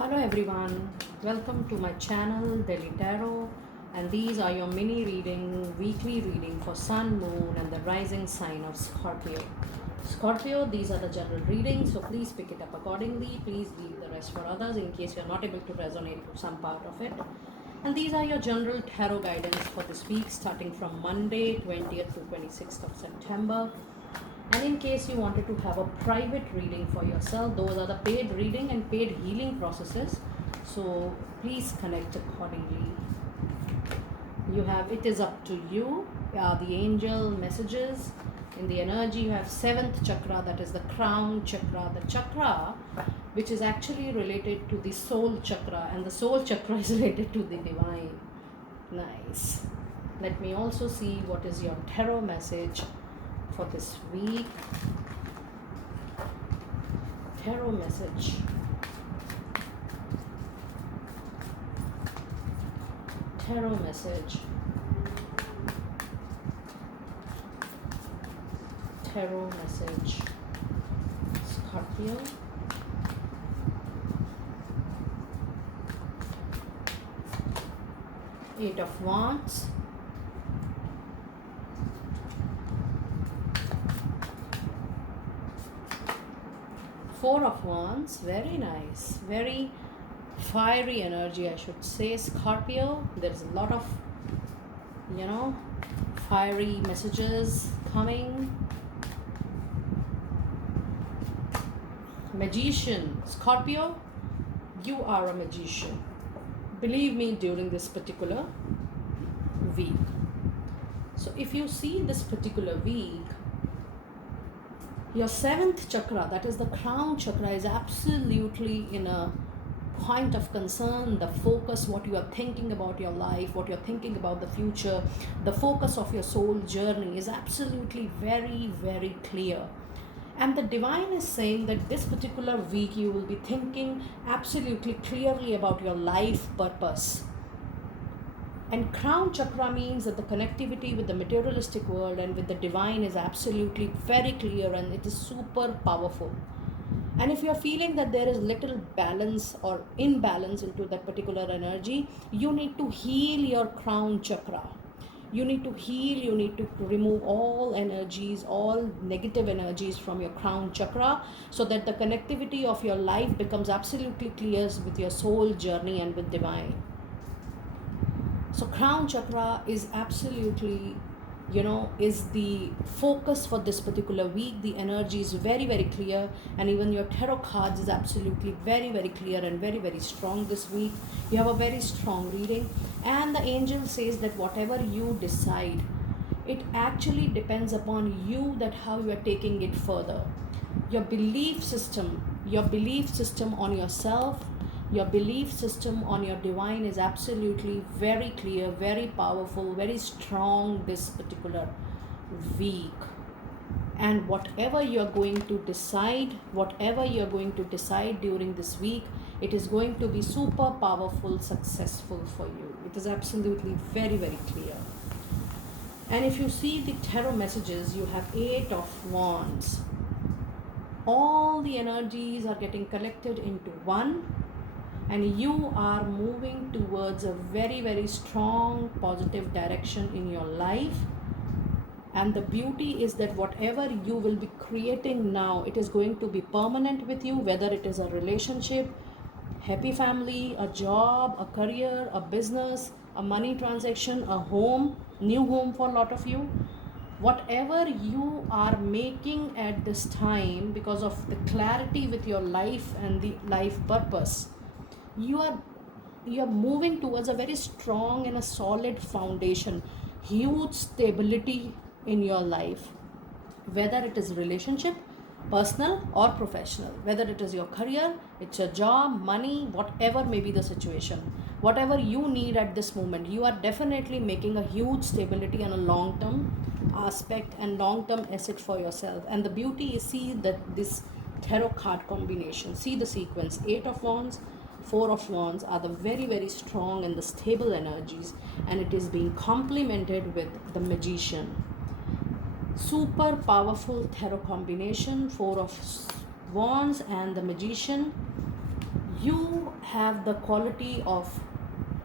Hello everyone, welcome to my channel Delhi Tarot, and these are your mini reading, weekly reading for Sun, Moon and the rising sign of Scorpio. Scorpio, these are the general readings, so please pick it up accordingly. Please leave the rest for others in case you're not able to resonate with some part of it. And these are your general tarot guidance for this week starting from Monday 20th to 26th of September. And in case you wanted to have a private reading for yourself, those are the paid reading and paid healing processes. So please connect accordingly. You have, it is up to you. The angel messages in the energy. You have seventh chakra, that is the crown chakra. The chakra which is actually related to the soul chakra, and the soul chakra is related to the divine. Nice. Let me also see what is your tarot message for this week. Tarot message. Tarot message. Tarot message. Scorpio. Eight of Wands. Four of Wands, very nice, very fiery energy, I should say. Scorpio, there's a lot of, fiery messages coming. Magician, Scorpio, you are a magician. Believe me, during this particular week. So if you see this particular week, your seventh chakra, that is the crown chakra, is absolutely in a point of concern. The focus, what you are thinking about your life, what you're thinking about the future, the focus of your soul journey is absolutely very, very clear. And the divine is saying that this particular week you will be thinking absolutely clearly about your life purpose. And crown chakra means that the connectivity with the materialistic world and with the divine is absolutely very clear, and it is super powerful. And if you're feeling that there is little balance or imbalance into that particular energy, you need to heal your crown chakra. You need to heal, you need to remove all energies, all negative energies from your crown chakra, so that the connectivity of your life becomes absolutely clear with your soul journey and with divine. So crown chakra is absolutely, is the focus for this particular week. The energy is very, very clear, and even your tarot cards is absolutely very, very clear and very, very strong this week. You have a very strong reading, and the angel says that whatever you decide, it actually depends upon you, that how you are taking it further. Your belief system on yourself, your belief system on your divine is absolutely very clear, very powerful, very strong this particular week. And whatever you're going to decide during this week, it is going to be super powerful, successful for you. It is absolutely very, very clear. And if you see the tarot messages, you have Eight of Wands. All the energies are getting collected into one, and you are moving towards a very, very strong positive direction in your life. And the beauty is that whatever you will be creating now, it is going to be permanent with you, whether it is a relationship, happy family, a job, a career, a business, a money transaction, a home, new home for a lot of you. Whatever you are making at this time, because of the clarity with your life and the life purpose, you are moving towards a very strong and a solid foundation, huge stability in your life, whether it is relationship, personal or professional, whether it is your career, it's your job, money, whatever may be the situation, whatever you need at this moment, you are definitely making a huge stability and a long term aspect and long term asset for yourself. And the beauty is, see that this tarot card combination, see the sequence, Eight of Wands, Four of Wands are the very, very strong and the stable energies, and it is being complemented with the Magician. Super powerful tarot combination, Four of Wands and the Magician. You have the quality of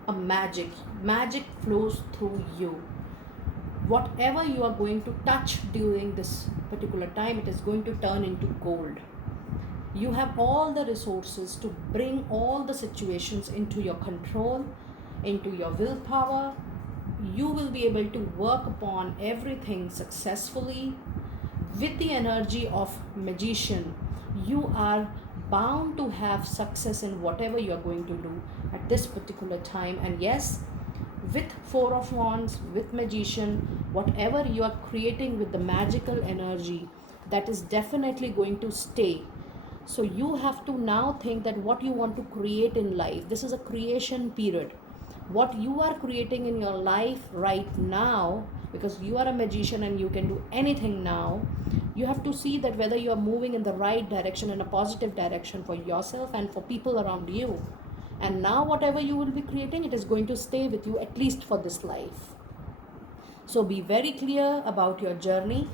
a magic. Magic flows through you. Whatever you are going to touch during this particular time, it is going to turn into gold. You have all the resources to bring all the situations into your control, into your willpower. You will be able to work upon everything successfully. With the energy of magician, you are bound to have success in whatever you are going to do at this particular time. And yes, with four of wands, with magician, whatever you are creating with the magical energy, that is definitely going to stay. So you have to now think that what you want to create in life. This is a creation period. What you are creating in your life right now, because you are a magician and you can do anything now, you have to see that whether you are moving in the right direction, in a positive direction for yourself and for people around you. And now whatever you will be creating, it is going to stay with you at least for this life. So be very clear about your journey,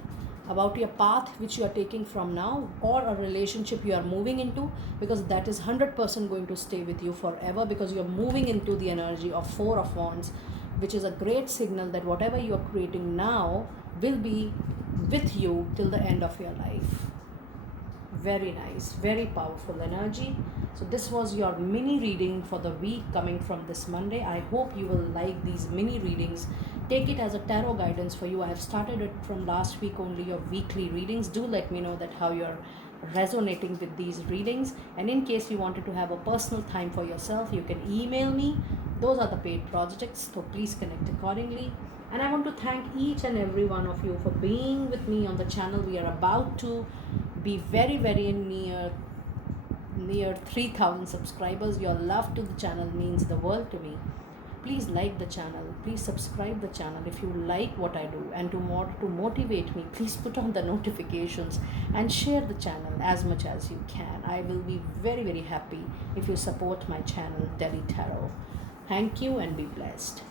about your path which you are taking from now, or a relationship you are moving into, because that is 100% going to stay with you forever, because you are moving into the energy of four of wands, which is a great signal that whatever you are creating now will be with you till the end of your life. Very nice, very powerful energy. So this was your mini reading for the week coming from this Monday. I hope you will like these mini readings. Take it as a tarot guidance for you. I have started it from last week only, your weekly readings. Do let me know that how you're resonating with these readings. And in case you wanted to have a personal time for yourself, you can email me. Those are the paid projects, so please connect accordingly. And I want to thank each and every one of you for being with me on the channel. We are about to be very near 3000 subscribers. Your love to the channel means the world to me. Please like the channel, please subscribe the channel if you like what I do, and to motivate me, please put on the notifications and share the channel as much as you can. I will be very happy if you support my channel, Delhi Tarot. Thank you and be blessed.